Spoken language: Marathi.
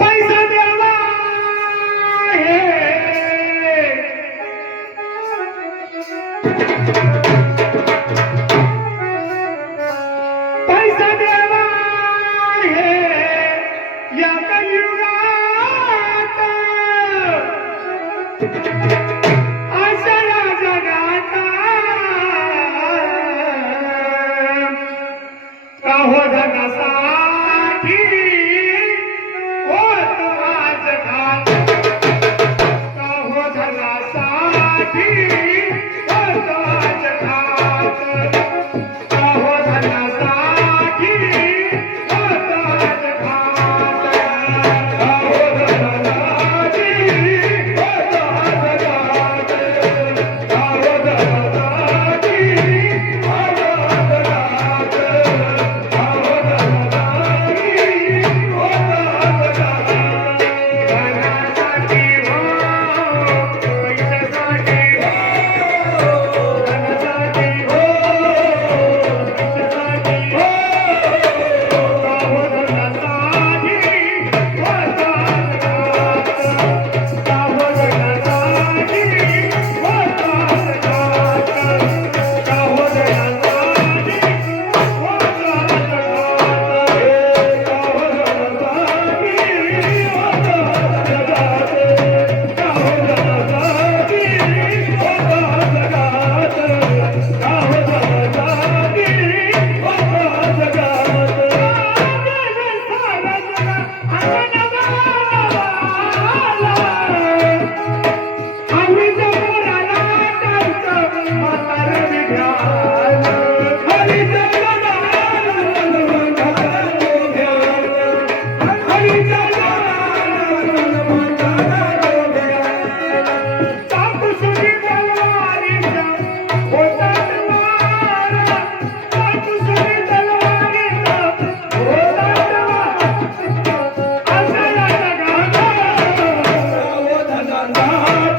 पैसा द्यावा पैसा द्यावा या कलियुगात अशा जगात का हो धनासाठी होत आज घात का हो धनासाठी होत आज घात का हो धनासाठी होत आज घात का हो धनासाठी होत आज घात का हो धनासाठी होत आज घात धनासाठी